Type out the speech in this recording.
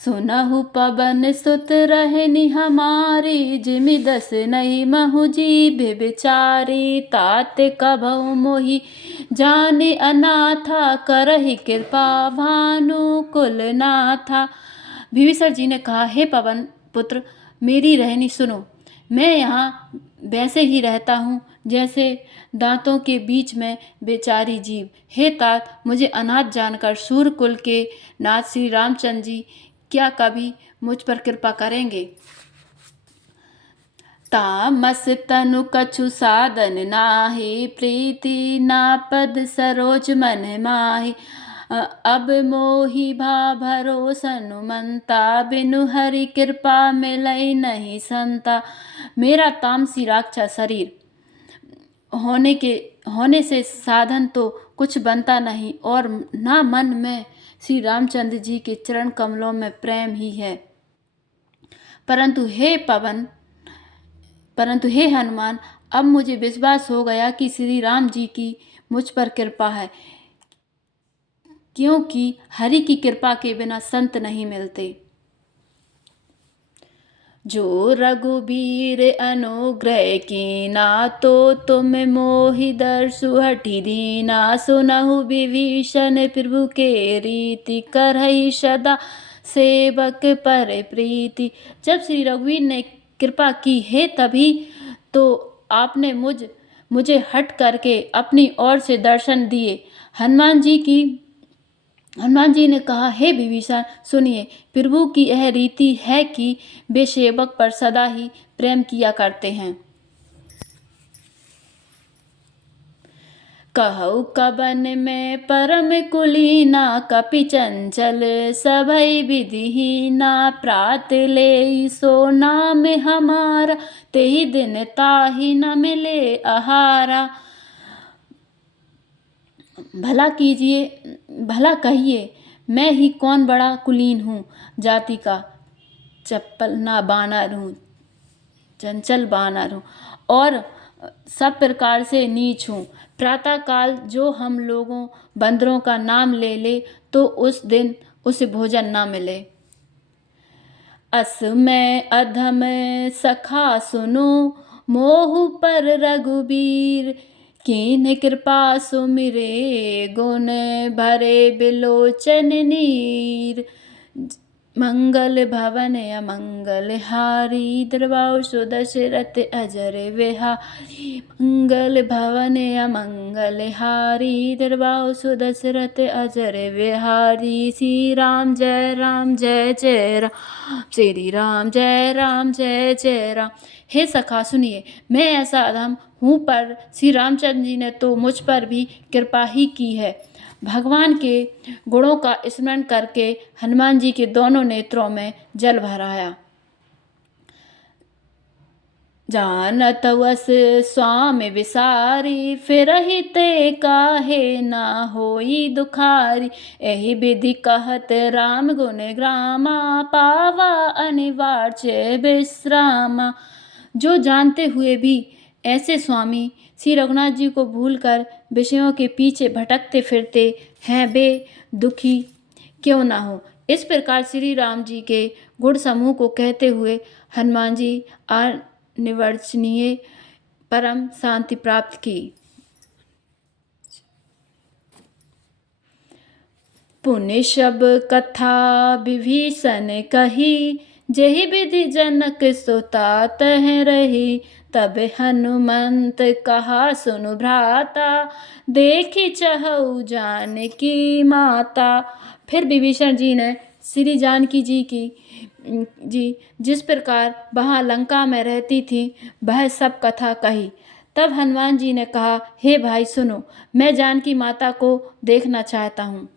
सुनहु पवन सुत रहनी हमारी, जिमि दस नहीं महु जीभ बिचारी। तात कभौ मोहि जाने अनाथा, करहि कृपा भानु कुल नाथा। विभीषण जी ने कहा, हे पवन पुत्र, मेरी रहनी सुनो। मैं यहाँ वैसे ही रहता हूँ जैसे दांतों के बीच में बेचारी जीव। हे तात, मुझे अनाथ जानकर सूर्यकुल के नाथ श्री रामचंद्र जी क्या कभी मुझ पर कृपा करेंगे? तामस तनु कछु साधन नाहि, प्रीति नापद सरोज मन माहि। अब मोहि भा भरोसा हनुमंता, बिनु हरि कृपा मिलई नहीं संता। मेरा तामसी राक्षस शरीर होने से साधन तो कुछ बनता नहीं, और ना मन में श्री रामचंद्र जी के चरण कमलों में प्रेम ही है। परंतु हे हनुमान, अब मुझे विश्वास हो गया कि श्री राम जी की मुझ पर कृपा है, क्योंकि हरि की कृपा के बिना संत नहीं मिलते। जो रघुबीर अनुग्रह कीना, तो तुम मोहि दर्शु हठि दीना। सुनहु विभीषण प्रभु के रीति, करहि सदा सेवक पर प्रीति। जब श्री रघुवीर ने कृपा की है तभी तो आपने मुझे हट करके अपनी ओर से दर्शन दिए। हनुमान जी ने कहा, हे विभीषण सुनिए, प्रभु की यह रीति है कि वे सेवक पर सदा ही प्रेम किया करते हैं। कहु कबन में परम कुलीना, कपि चंचल सभई विधिहीना। प्रात ले सो नाम हमारा, तेहि दिन ताहि न मिले आहारा। भला कहिए, मैं ही कौन बड़ा कुलीन हूँ, जाति का चंचल बानर हूँ, और सब प्रकार से नीच हूँ। प्रातः काल जो हम लोगों बंदरों का नाम ले ले तो उस दिन उसे भोजन ना मिले। अस मैं अधम सखा सुनो, मोहु पर रघुबीर। कीन्ह कृपा सुमिरे, गुण भरे बिलोचन नीर। मंगल भवन अमंगल हारी, द्रवाउ सुदशरथ अजर बिहारी। मंगल भवन अमंगल हारी, द्रवाउ सुदशरथ अजर बिहारी। श्री राम जय राम जय जय राम, श्री राम जय राम जय जय राम। हे सखा सुनिए, मैं ऐसा अधम हूँ, पर श्री रामचंद्र जी ने तो मुझ पर भी कृपा ही की है। भगवान के गुणों का स्मरण करके हनुमान जी के दोनों नेत्रों में जल भर आया। जानत वस स्वामी विसारी, फिरहि ते काहे ना होई दुखारी। एहि विधि कहत राम गुण ग्रामा, पावा अनिवार्य विश्रामा। जो जानते हुए भी ऐसे स्वामी श्री रघुनाथ जी को भूलकर विषयों के पीछे भटकते फिरते हैं, वे दुखी क्यों ना हो। इस प्रकार श्री राम जी के गुण समूह को कहते हुए हनुमान जी अनिर्वचनीय परम शांति प्राप्त की। पुण्य सब कथा विभीषण कही, जेहि विधि जनक सुता तह रही। तब हनुमंत कहा सुनु भ्राता, देखी चहु जानकी माता। फिर विभीषण जी ने श्री जानकी जी जिस प्रकार वहाँ लंका में रहती थी वह सब कथा कही। तब हनुमान जी ने कहा, हे भाई सुनो, मैं जानकी माता को देखना चाहता हूँ।